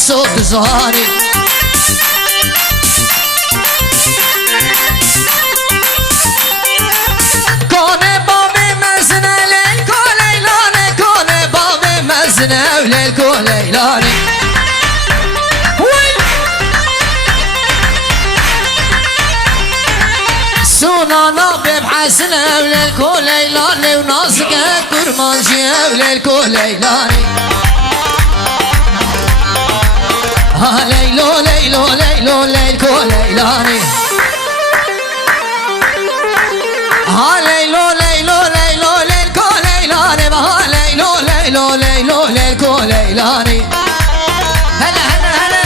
صوت زهاري كوني بابي مزنة ليلكو ليلاني كوني بابي مزنة وليلكو ليلاني سونانا ببحسنة وليلكو ليلاني وناسك كرمانجية وليلكو ليلاني ها ليلو ليلو ليلو ليلكو ليلاني ها ليلو ليلو ليلو ليلكو ليلاني ها ليلو ليلو ليلو ليلكو ليلاني هلا هلا هلا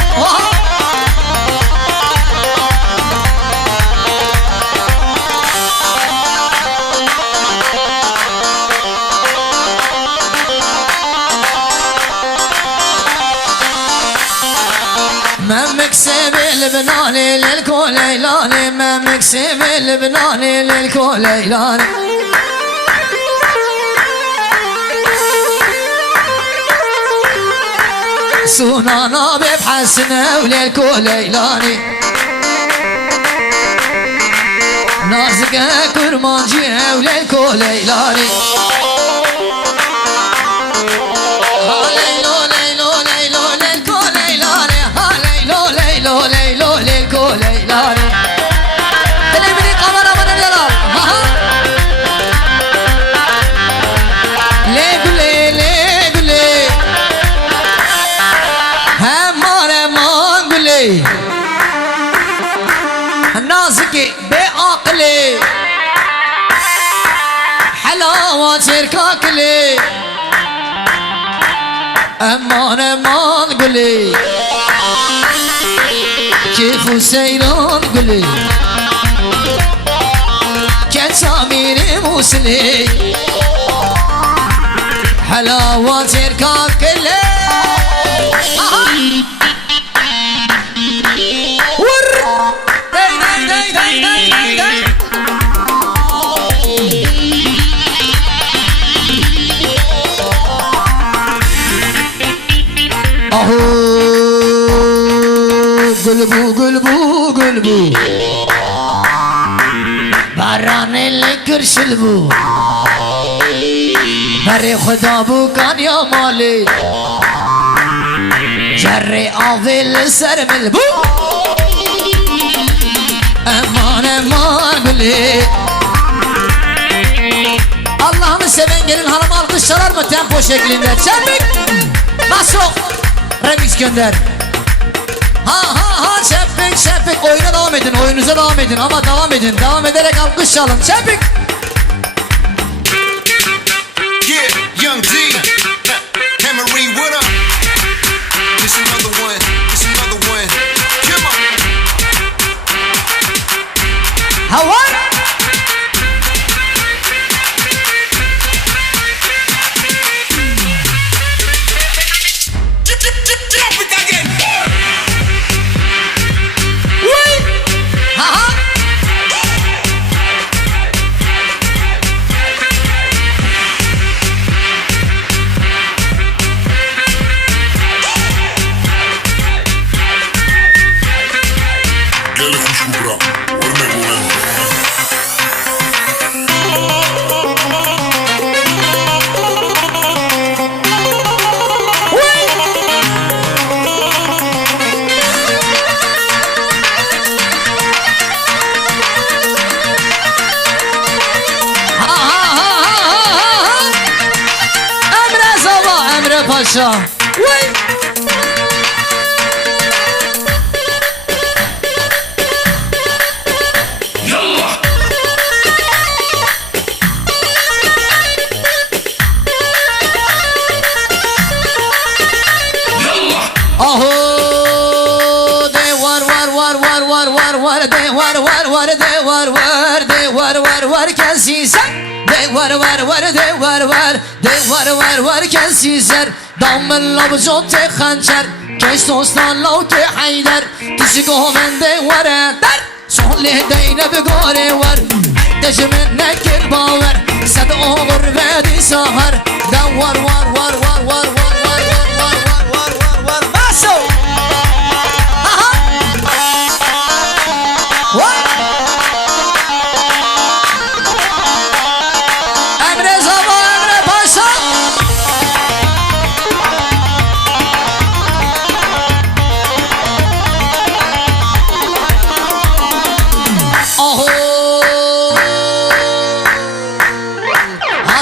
ما مكسب البناني للكو ليلاني ما مكسب البناني للكو ليلاني سونانا ببحسنة وللكو ليلاني نازقة كرمانجية وللكو ليلاني ليلو ليلكو ليلاني اللي بدي قمر من الجلال ليه قولي همان قولي نازكي بعقلي حلاوة شركاكلي امان قولي كيف سيران قولي كان سامير موسلي حلاوة تركاك اللي ور داي داي داي داي داي داي اهو قلبو قلبو قلبو بران اللي كرشلبو بري خدابو كان يا مالي جري آفيل سر ملبو امان امان قولي Allah'ını seven gelin hanım alkışlar mı tempo şeklinde? Çabuk Masuk remix gönder. Ha ha ha şefik şefik oyuna devam edin, oyunuza devam edin ama devam edin, devam ederek alkış çalın şefik. Yeah, Young D, Emery with her. It's another one, it's another one. Come on. How what? Paşa. Vay. Yallah. Yallah. Aho de var de var kelsin sen de var kelsin sen دام لبزوت خنجر كيش توصل لو تحيدر تسقو من دور در صلي دينا بقوري ور تجمنك الباور صدقو غربتي سهر دور ور ور ور ور ور ور ور ور ور ور ور ور ماسو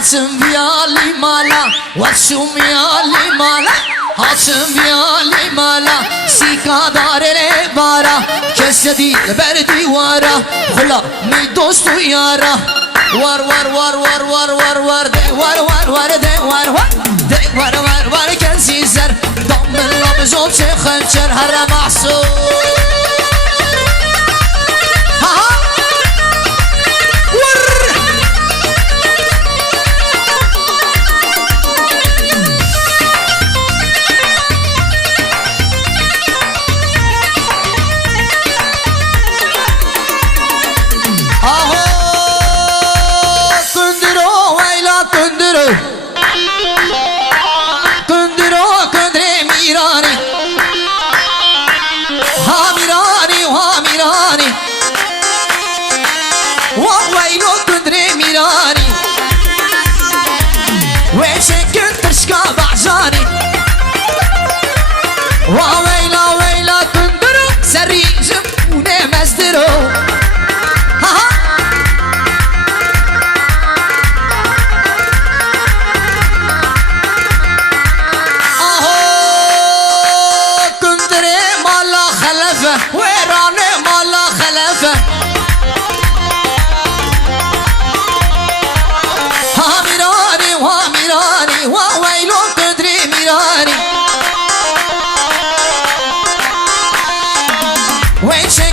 حاسم بيالي مالا وشوم يالي مالا حاسم بيالي مالا سيكا دار بارا كس جديد بردي وارا خلا مي دوست يارا وار وار وار وار وار وار وار ده وار وار وار ده وار وار ده وار وار وار كنسي زر ضم اللبز وتخنشر هر محسوب Wait,